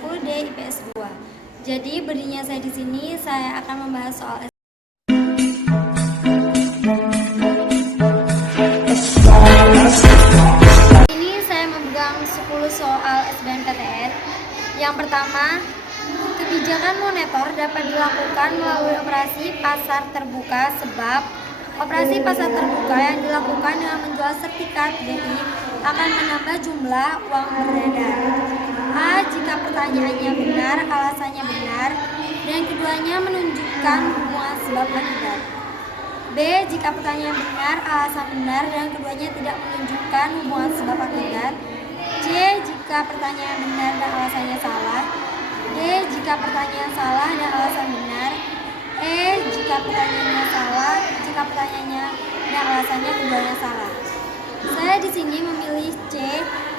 10D IPS 2. Jadi berdirinya saya di sini, saya akan membahas soal ini saya memegang 10 soal SBMPTN. Yang pertama, kebijakan moneter dapat dilakukan melalui operasi pasar terbuka sebab operasi pasar terbuka yang dilakukan dengan menjual sertifikat BI akan menambah jumlah uang beredar. A. Jika pertanyaannya benar, alasannya benar, dan keduanya menunjukkan hubungan sebab akibat. B. Jika pertanyaan benar, alasan benar, dan keduanya tidak menunjukkan hubungan sebab akibat. C. Jika pertanyaan benar dan alasannya salah. D. Jika pertanyaan salah dan alasan benar. E. Jika pertanyaannya salah, jika pertanyaannya dan alasannya keduanya salah. Saya di sini memilih C.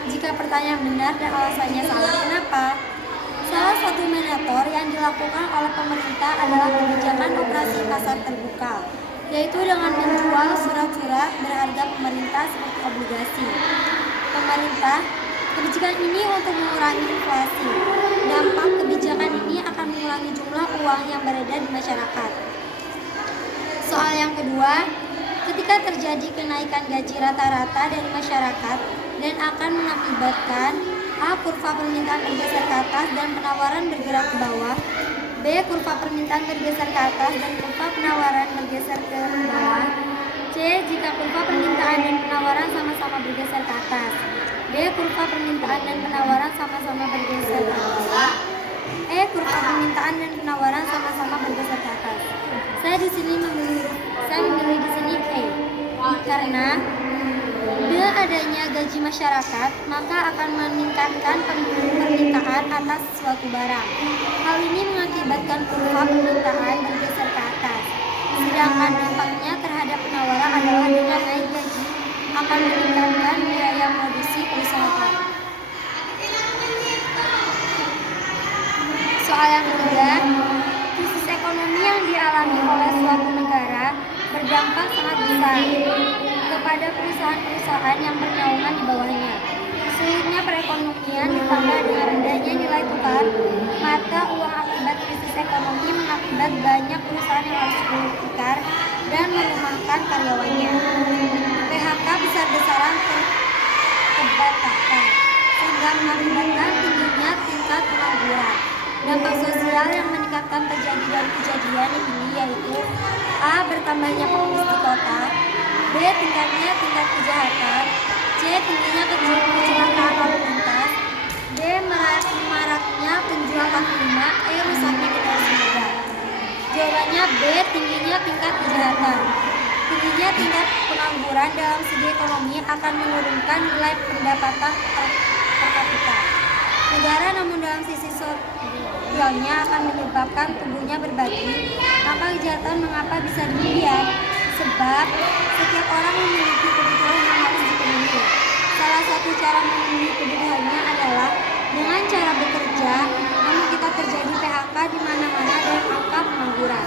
Jika pertanyaan benar dan alasannya salah. Kenapa? Salah satu moneter yang dilakukan oleh pemerintah adalah kebijakan operasi pasar terbuka, yaitu dengan menjual surat-surat berharga pemerintah seperti obligasi pemerintah. Kebijakan ini untuk mengurangi inflasi. Dampak kebijakan ini akan mengurangi jumlah uang yang beredar di masyarakat. Soal yang kedua, ketika terjadi kenaikan gaji rata-rata dari masyarakat dan akan mengakibatkan A. Kurva permintaan bergeser ke atas dan penawaran bergerak ke bawah. B. Kurva permintaan bergeser ke atas dan kurva penawaran bergeser ke bawah. C. Jika kurva permintaan dan penawaran sama-sama bergeser ke atas. D. Kurva permintaan dan penawaran sama-sama bergeser ke bawah. E. Kurva permintaan dan penawaran sama-sama bergeser ke atas. Saya memilih di sini E. Karena dengan adanya gaji masyarakat, maka akan meningkatkan permintaan atas suatu barang. Hal ini mengakibatkan kurva permintaan bergeser ke atas. Sedangkan dampaknya terhadap penawaran adalah dengan naik gaji akan meningkatkan biaya produksi perusahaan. Soal yang ketiga, krisis ekonomi yang dialami oleh suatu negara berdampak sangat besar kepada perusahaan-perusahaan yang bernaungan di bawahnya. Sulitnya perekonomian ditambah dengan rendahnya nilai tukar mata uang akibat krisis ekonomi mengakibat banyak perusahaan yang harus gulung-tikar dan merumahkan karyawannya. PHK besar-besaran terbatakan sehingga mengakibatkan tingginya tingkat pengangguran. Dampak sosial yang meningkatkan terjadi dari kejadian ini yaitu A. Bertambahnya pengemis di kota, B. Tingkat kejahatan, C. Tingginya kecelakaan lalu lintas, D. Maraknya penjual kaki lima, E. Rusaknya generasi muda. Jawabannya B. Tingginya tingkat kejahatan. Tingginya tingkat pengangguran dalam segi ekonomi akan menurunkan nilai pendapatan per kapita negara, namun dalam sisi sosialnya akan menyebabkan tubuhnya berbagi. Maka kejahatan mengapa bisa demikian? Sebab setiap orang memiliki kebutuhan yang harus dipenuhi. Salah satu cara memenuhi kebutuhannya adalah dengan cara bekerja, namun kita terjadi PHK di mana-mana dan angka pengangguran.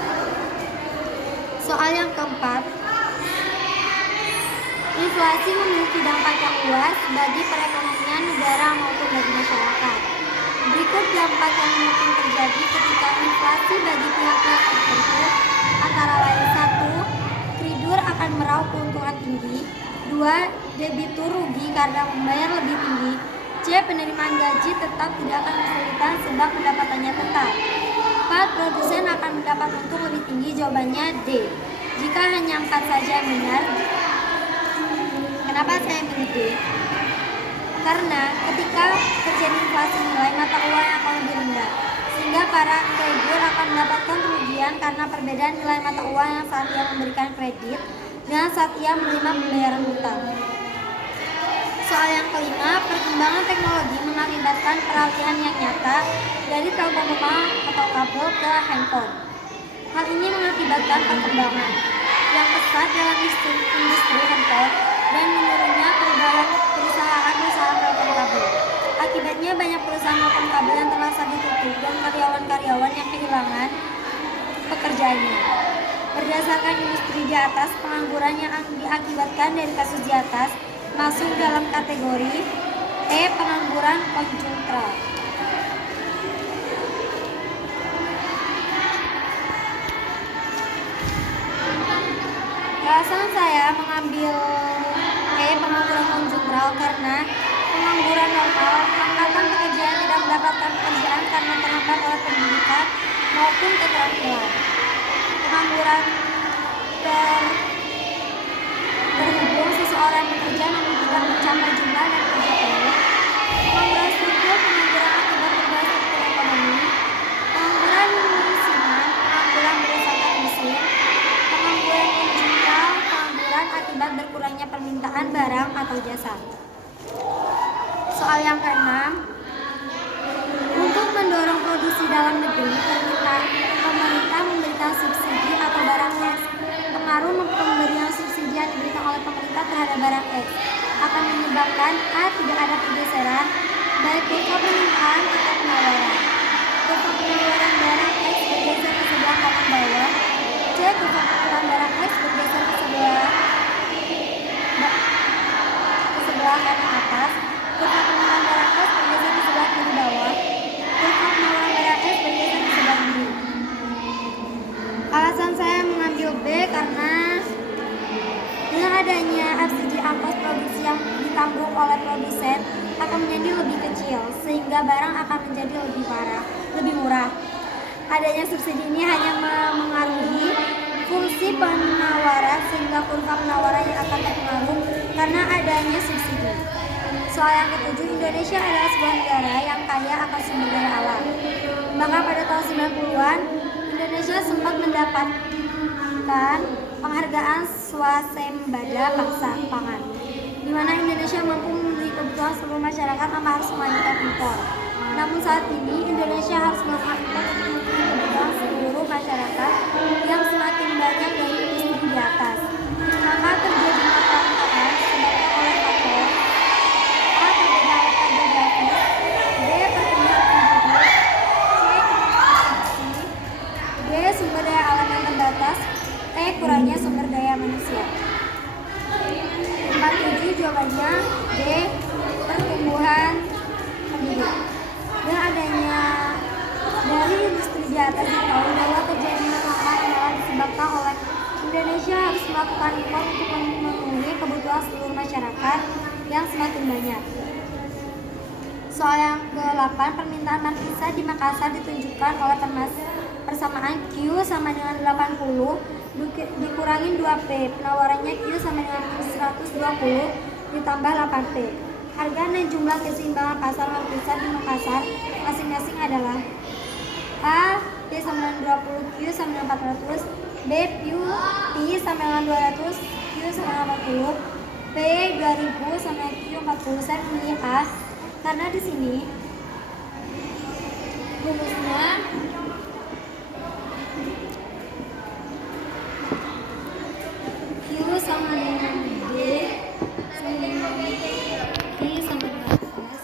Soal yang keempat, inflasi memiliki dampak yang luas bagi perekonomian negara maupun bagi masyarakat. Berikut dampak yang mungkin terjadi ketika inflasi bagi pihak-pihak tertentu, antara lain 1. Kreditur akan meraup keuntungan tinggi. 2. Debitur rugi karena membayar lebih tinggi. C. Penerimaan gaji tetap tidak akan kesulitan sebab pendapatannya tetap. 4. Produsen akan mendapat untung lebih tinggi. Jawabannya D. Jika hanya 4 saja yang benar. Kenapa saya pilih D? Karena ketika terjadi inflasi nilai mata uang akan lebih rendah, sehingga para kreditur akan mendapatkan kerugian karena perbedaan nilai mata uang yang saat ia memberikan kredit dan saat ia menerima pembayaran hutang. Soal yang kelima, perkembangan teknologi mengakibatkan peralihan yang nyata dari telepon rumah atau kabel ke handphone. Hal ini mengakibatkan perkembangan yang pesat dalam industri handphone dan menurunnya perusahaan telepon kabel. Akibatnya banyak perusahaan telepon kabel yang terpaksa ditutup dan karyawan-karyawan yang kehilangan pekerjaannya. Berdasarkan industri di atas, pengangguran yang diakibatkan dari kasus di atas masuk dalam kategori E. Pengangguran konjunktural. mengambil pengangguran kontraktual karena pengangguran normal angkatan pekerjaan tidak mendapatkan pekerjaan karena terhambat oleh pendidikan maupun keterampilan. Pengangguran terhubung seseorang bekerja namun tidak mencapai jumlah dan kerja pendek. Pengangguran struktur, pengangguran akibat perubahan struktur ekonomi, pengangguran musiman, pengangguran berdasarkan mesin, pengangguran konjunktural, pengangguran akibat berkurangnya permintaan barang atau jasa. Soal yang keenam, untuk mendorong produksi dalam negeri, pemerintah memberikan subsidi atau barang X. Pengaruh pemberian subsidi yang diberikan oleh pemerintah terhadap barang X akan menyebabkan A. Tidak ada pergeseran baik kurva permintaan atau penawaran. Kurva penawaran barang X bergeser ke sebelah kanan bawah. C. Kurva permintaan barang X bergeser ke sebelah kanan atas. Kurva penawaran barang X bergeser ke sebelah kiri bawah. Kurva penawaran barang X bergeser ke sebelah kiri. Alasan saya mengambil B karena dengan adanya subsidi ongkos produksi yang ditanggung oleh produsen akan menjadi lebih kecil sehingga barang akan menjadi lebih murah. Adanya subsidi ini hanya mengaruhi fungsi penawaran sehingga kurva penawaran yang akan terpengaruh karena adanya subsidi. Soal yang ketujuh, Indonesia adalah sebuah negara yang kaya akan sumber daya alam. Maka pada tahun 90-an, Indonesia sempat mendapatkan penghargaan swasembada pangan, di mana Indonesia mampu memenuhi kebutuhan seluruh masyarakat tanpa harus melanjutkan impor. Namun saat ini Indonesia harus melakukan impor untuk memenuhi kebutuhan seluruh masyarakat yang semakin banyak dari industri di atas. Maka terjadi kelangkaan disebabkan oleh faktor A. Perbedaan harga geografis, B. Pertumbuhan penduduk, C. kenaikan produksi, D. Sumber daya alam yang terbatas, E. Kurangnya sumber daya manusia. 47 jawabannya D. Pertumbuhan penduduk. Dan adanya dari industri di atas diketahui bahwa terjadinya kelangkaan adalah disebabkan oleh Indonesia harus melakukan impor untuk memenuhi kebutuhan seluruh masyarakat yang semakin banyak. Soal yang ke-8, permintaan markisa di Makassar ditunjukkan oleh persamaan Q sama dengan 80 dikurangin 2P. Penawarannya Q sama dengan 120 ditambah 8P. Harga dan jumlah keseimbangan pasar markisa di Makassar masing-masing adalah A. P sama dengan 20, Q sama dengan 400, B. P sama dengan 200, Q sama dengan 40, P 2000 sama dengan Q 40. Saya memilih A karena di sini rumusnya Q sama dengan D sama dengan P sama dengan S.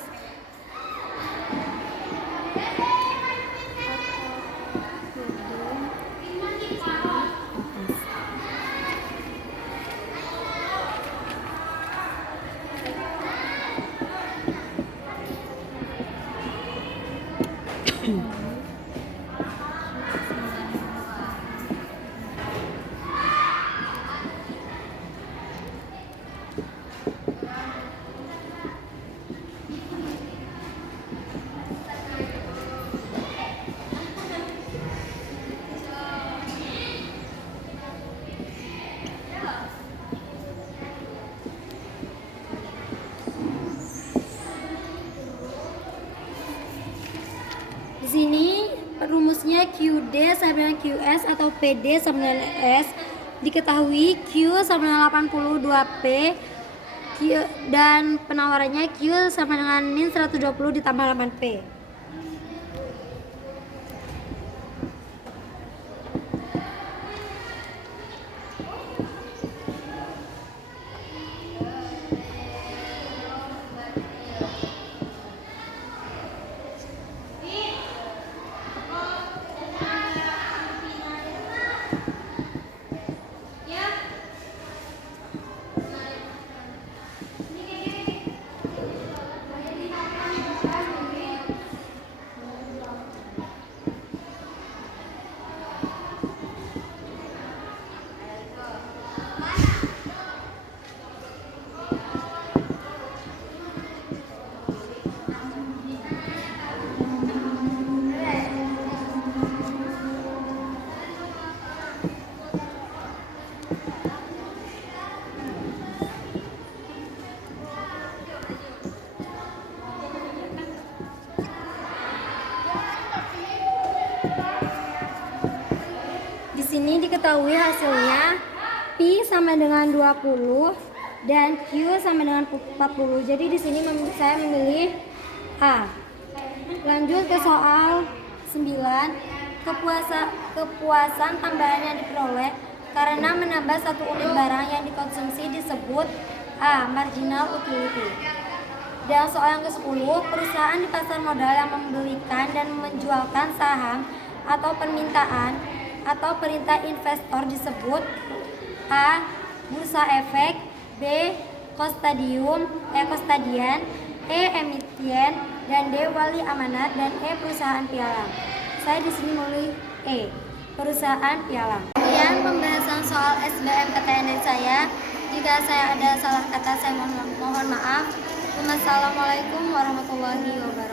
Di sini rumusnya QD sama dengan QS atau PD sama dengan S. Diketahui Q sama dengan 82P dan penawarannya Q sama dengan min 120 ditambah 8P. Di sini diketahui hasilnya Pi sama dengan 20 dan Q sama dengan 40. Jadi di sini saya memilih A. Lanjut ke soal 9. Kepuasan tambahan yang diperoleh karena menambah satu unit barang yang dikonsumsi disebut A. Marginal utility. Dan soal yang ke-10, perusahaan di pasar modal yang membelikan dan menjualkan saham atau permintaan atau perintah investor disebut A. Bursa efek, B. Kostadian, E. Emiten, dan D. Wali amanat, dan E. Perusahaan pialang. Saya di sini memilih E. Perusahaan pialang. Sekian pembahasan soal SBMPTN dari saya. Jika saya ada salah kata, saya mohon maaf. Wassalamualaikum warahmatullahi wabarakatuh.